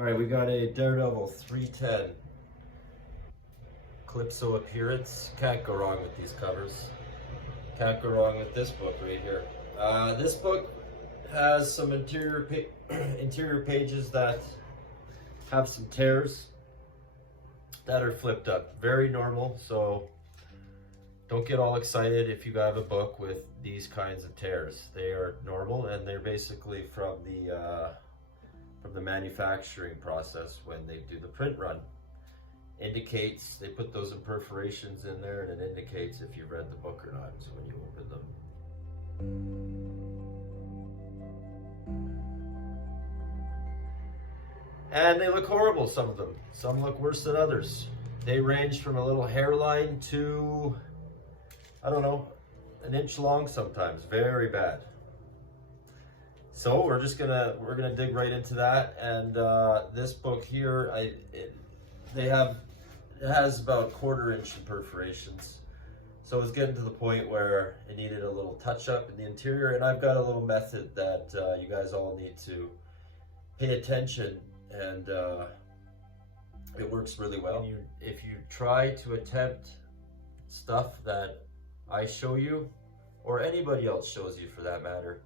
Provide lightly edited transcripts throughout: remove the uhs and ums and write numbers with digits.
All right, we got a Daredevil 310 Calypso appearance. Can't go wrong with these covers. Can't go wrong with this book right here. This book has some interior pages that have some tears that are flipped up. Very normal, so don't get all excited if you have a book with these kinds of tears. They are normal, and they're basically from the manufacturing process when they do the print run. Indicates, they put those imperforations in there, and it indicates if you've read the book or not, so when you open them. And they look horrible, some of them. Some look worse than others. They range from a little hairline to, I don't know, an inch long sometimes. Very bad. So we're gonna dig right into that. And this book here, it has about 1/4 inch imperforations. So it's getting to the point where it needed a little touch up in the interior, and I've got a little method that you guys all need to pay attention, and it works really well. If you try to attempt stuff that I show you, or anybody else shows you for that matter,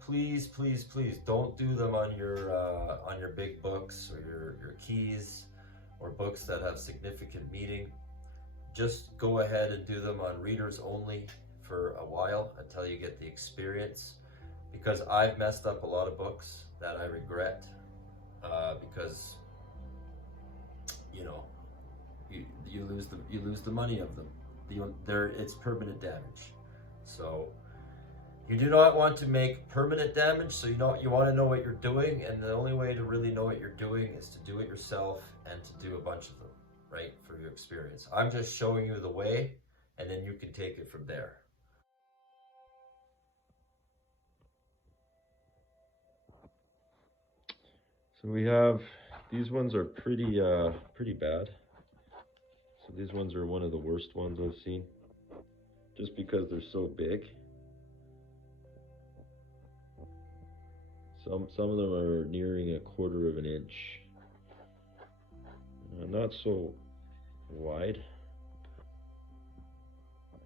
please, please, please don't do them on your big books or your keys or books that have significant meaning. Just go ahead and do them on readers only for a while until you get the experience, because I've messed up a lot of books that I regret because you know you lose the money of them. It's permanent damage. So you do not want to make permanent damage, so you want to know what you're doing, and the only way to really know what you're doing is to do it yourself and to do a bunch of them, right, for your experience. I'm just showing you the way, and then you can take it from there. So we have, these ones are pretty bad. So these ones are one of the worst ones I've seen, just because they're so big. Some of them are nearing 1/4 of an inch. Not so wide.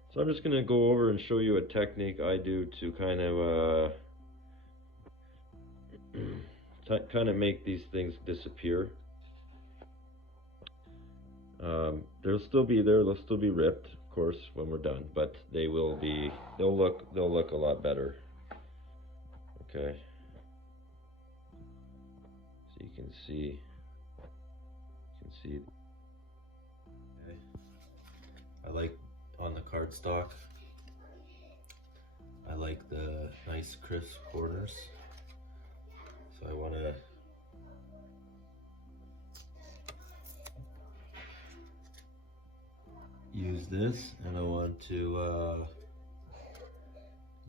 So I'm just going to go over and show you a technique I do to kind of make these things disappear. They'll still be there. They'll still be ripped, of course, when we're done, but they'll look a lot better. Okay. So you can see. Okay. I like on the cardstock. I like the nice crisp corners. So I want to use this, and I want to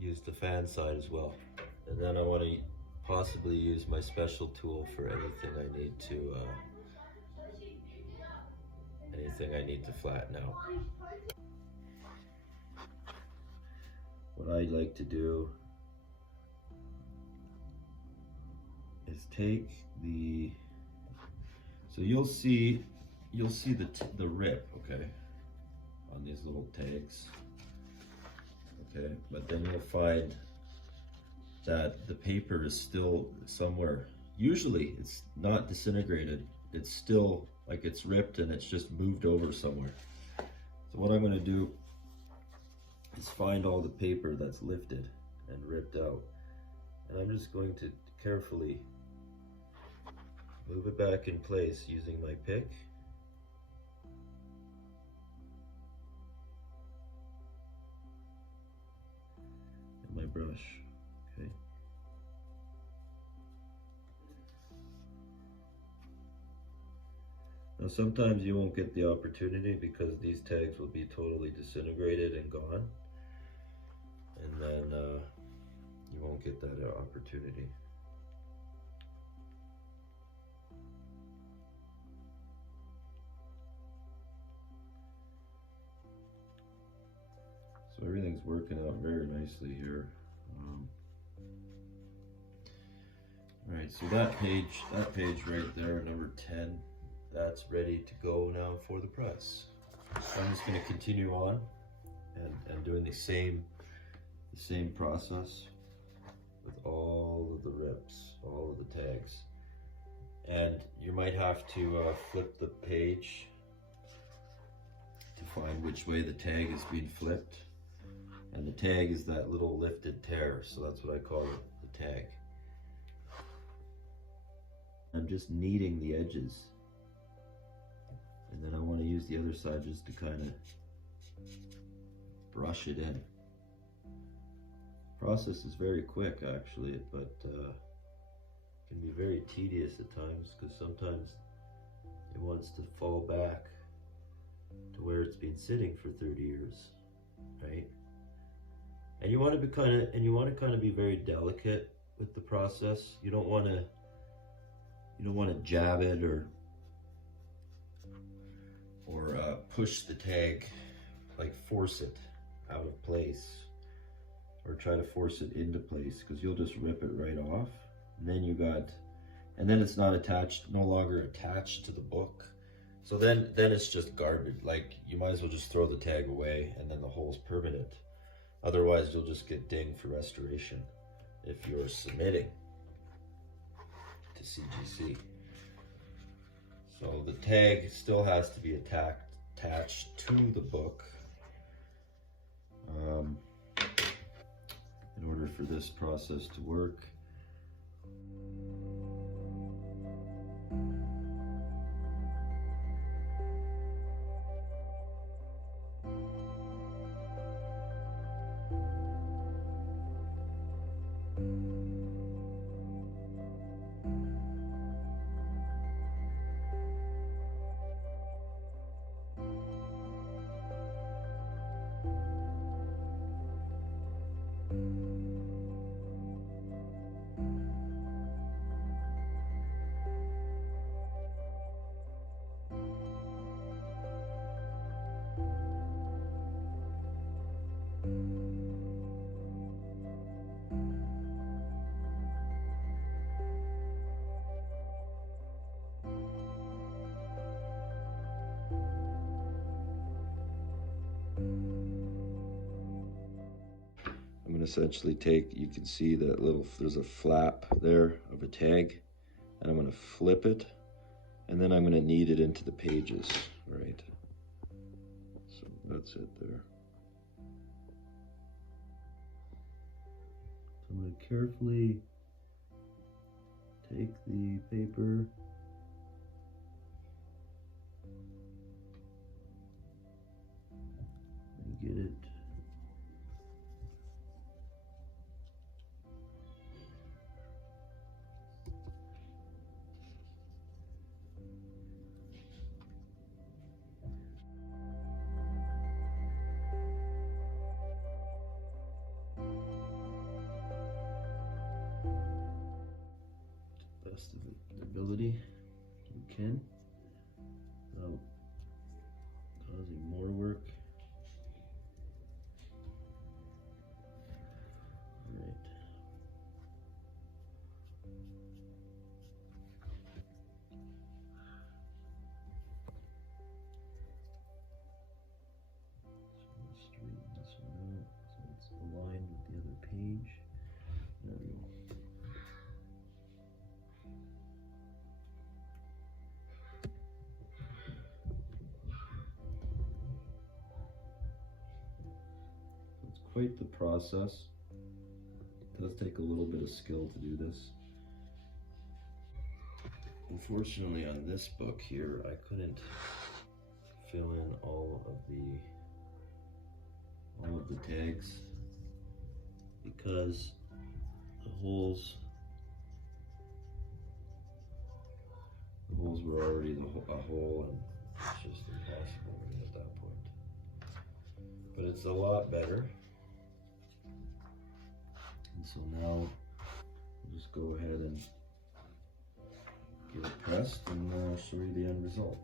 use the fan side as well. And then I want to possibly use my special tool for anything I need to flatten out. What I'd like to do is take so you'll see the rip, okay, on these little tags, okay, but then you'll find that the paper is still somewhere. Usually it's not disintegrated, it's still like it's ripped and it's just moved over somewhere. So what I'm going to do is find all the paper that's lifted and ripped out, and I'm just going to carefully move it back in place using my pick. And my brush, okay. Now sometimes you won't get the opportunity because these tags will be totally disintegrated and gone, and then you won't get that opportunity. So everything's working out very nicely here. All right, Alright, so that page right there, number 10, that's ready to go now for the press. So I'm just going to continue on and doing the same process with all of the rips, all of the tags. And you might have to flip the page to find which way the tag is being flipped. And the tag is that little lifted tear, so that's what I call it, the tag. I'm just kneading the edges. And then I want to use the other side just to kind of brush it in. Process is very quick actually, but can be very tedious at times because sometimes it wants to fall back to where it's been sitting for 30 years, right? And you want to kind of be very delicate with the process. You don't want to jab it or push the tag, like force it out of place or try to force it into place, because you'll just rip it right off. And then it's not attached, no longer attached to the book. So then it's just garbage. Like, you might as well just throw the tag away and then the hole's permanent. Otherwise you'll just get dinged for restoration if you're submitting to CGC. So the tag still has to be attached to the book in order for this process to work. I'm going to essentially you can see that there's a flap there of a tag, and I'm going to flip it, and then I'm going to knead it into the pages, right? So that's it there. So I'm going to carefully take the paper and get it best of the ability you can without causing more work. All right. So we'll straighten this one out so it's aligned with the other page. There we go. Quite the process. It does take a little bit of skill to do this. Unfortunately, on this book here, I couldn't fill in all of the tags because the holes were already a hole, and it's just impossible really at that point. But it's a lot better. And so now we'll just go ahead and get it pressed and show you the end result.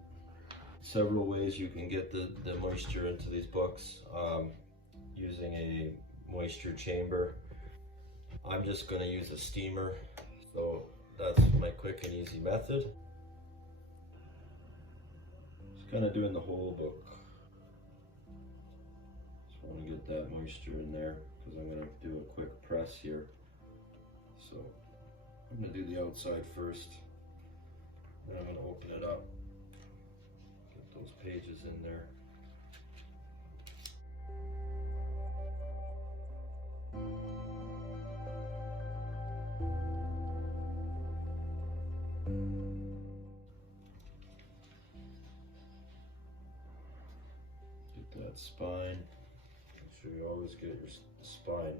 Several ways you can get the moisture into these books using a moisture chamber. I'm just going to use a steamer. So that's my quick and easy method. Just kind of doing the whole book. Just want to get that moisture in there because I'm going to do a quick press here. So I'm going to do the outside first. Then I'm going to open it up. Get those pages in there. Get that spine. Make sure you always get your spine,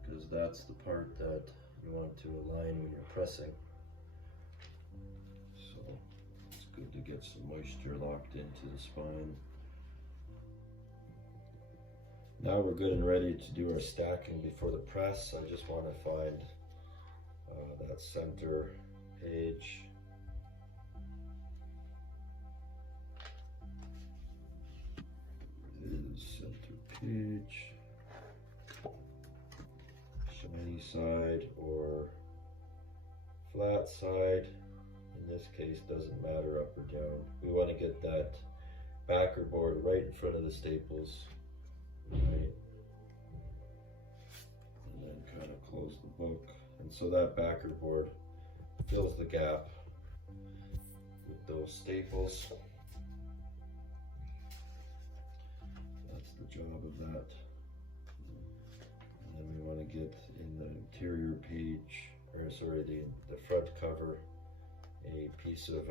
because that's the part that you want to align when you're pressing. So it's good to get some moisture locked into the spine. Now we're good and ready to do our stacking before the press. I just want to find that center page. Is center page, shiny side or flat side. In this case, doesn't matter up or down. We want to get that backer board right in front of the staples. Right. And then kind of close the book. And so that backer board fills the gap with those staples. That's the job of that. And then we want to get in the interior page, or sorry, the front cover, a piece of,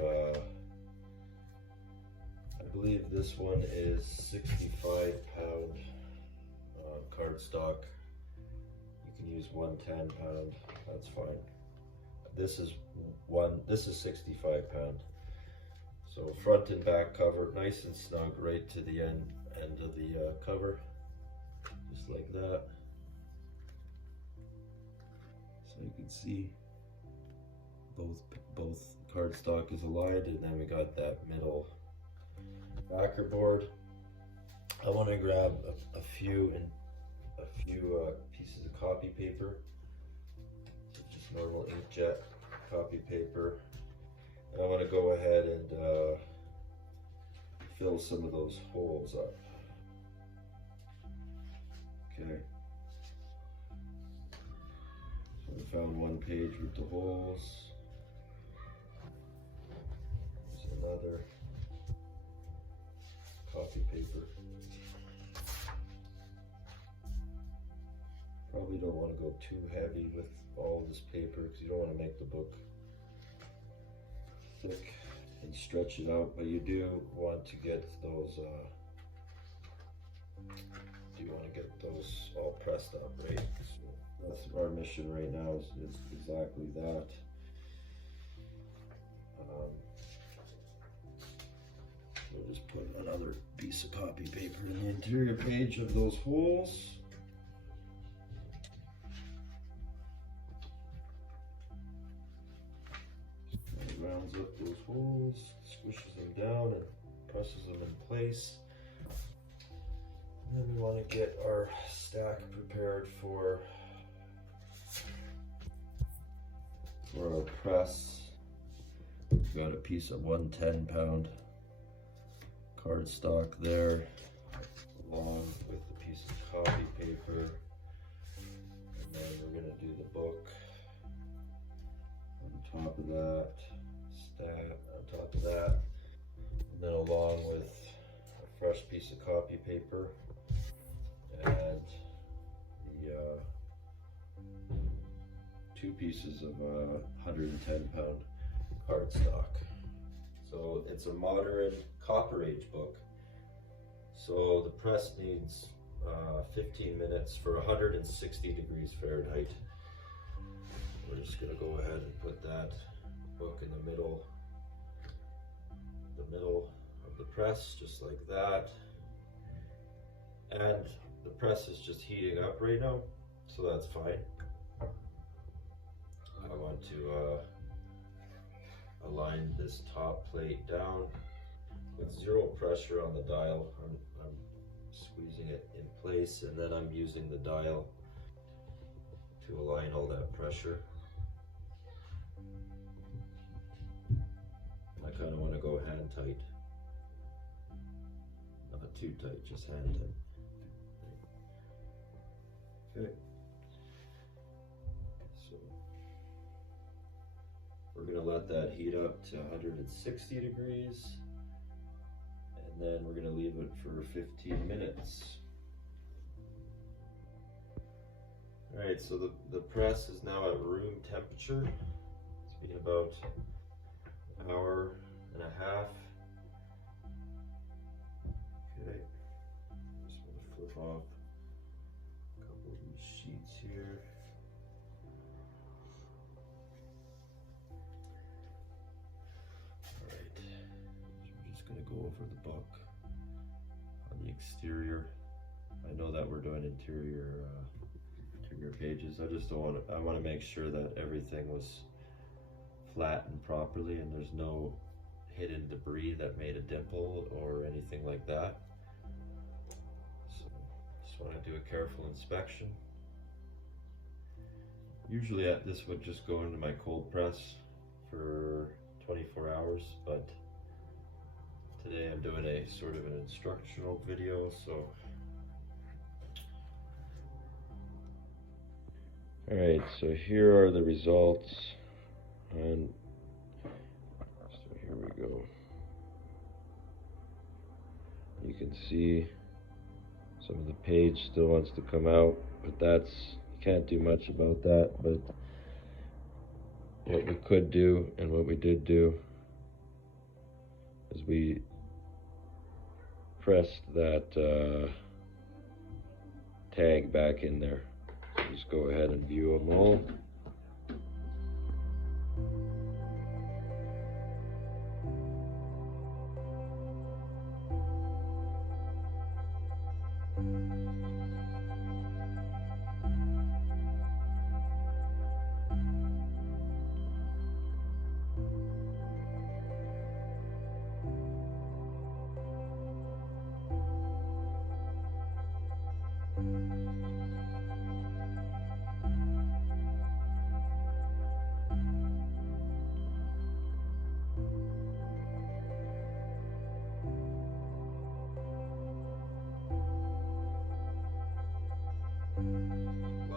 I believe this one is 65-pound cardstock. You can use 110-pound, that's fine. This is 65 pound. So front and back cover, nice and snug right to the end of the cover, just like that. So you can see both cardstock is aligned, and then we got that middle backer board. I want to grab a few pieces of copy paper, so just normal inkjet copy paper, and I want to go ahead and fill some of those holes up. Okay, so I found one page with the holes. There's another copy paper. Probably don't want to go too heavy with all this paper because you don't want to make the book thick and stretch it out, but you do want to get those all pressed up, right? So that's our mission right now, is exactly that. We'll just put another piece of copy paper in the interior page of those holes. Rounds up those holes, squishes them down and presses them in place. And then we want to get our stack prepared for our press. We've got a piece of 110-pound cardstock there, along with a piece of copy paper. And then we're going to do the book on top of that. Stack on top of that, and then along with a fresh piece of copy paper and the two pieces of 110-pound cardstock. So it's a modern Copper Age book. So the press needs 15 minutes for 160 degrees Fahrenheit. We're just going to go ahead and put that book in the middle of the press, just like that. And the press is just heating up right now, so that's fine. I want to align this top plate down with zero pressure on the dial. I'm squeezing it in place, and then I'm using the dial to align all that pressure. kind of want to go hand tight. Not too tight, just hand tight. Okay. So we're going to let that heat up to 160 degrees. And then we're going to leave it for 15 minutes. Alright, so the press is now at room temperature. It's been about an hour and a half. Okay, just want to flip off a couple of these sheets here. Alright, so we're just going to go over the book on the exterior. I know that we're doing interior pages. I want to make sure that everything was flattened properly and there's no hidden debris that made a dimple or anything like that. So just want to do a careful inspection. Usually this would just go into my cold press for 24 hours, but today I'm doing a sort of an instructional video, so Alright, so here are the results, and so here we go. You can see some of the page still wants to come out, but you can't do much about that. But what we could do, and what we did do, is we pressed that tag back in there. Just go ahead and view them all.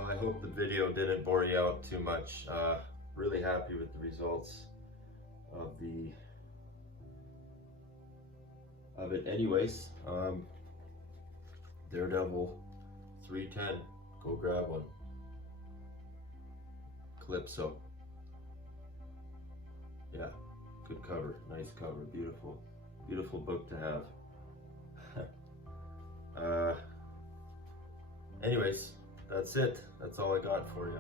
I hope the video didn't bore you out too much. Really happy with the results of it. Anyways, Daredevil 310. Go grab one. Calypso. Yeah, good cover. Nice cover. Beautiful, beautiful book to have. Anyways, that's it. That's all I got for you.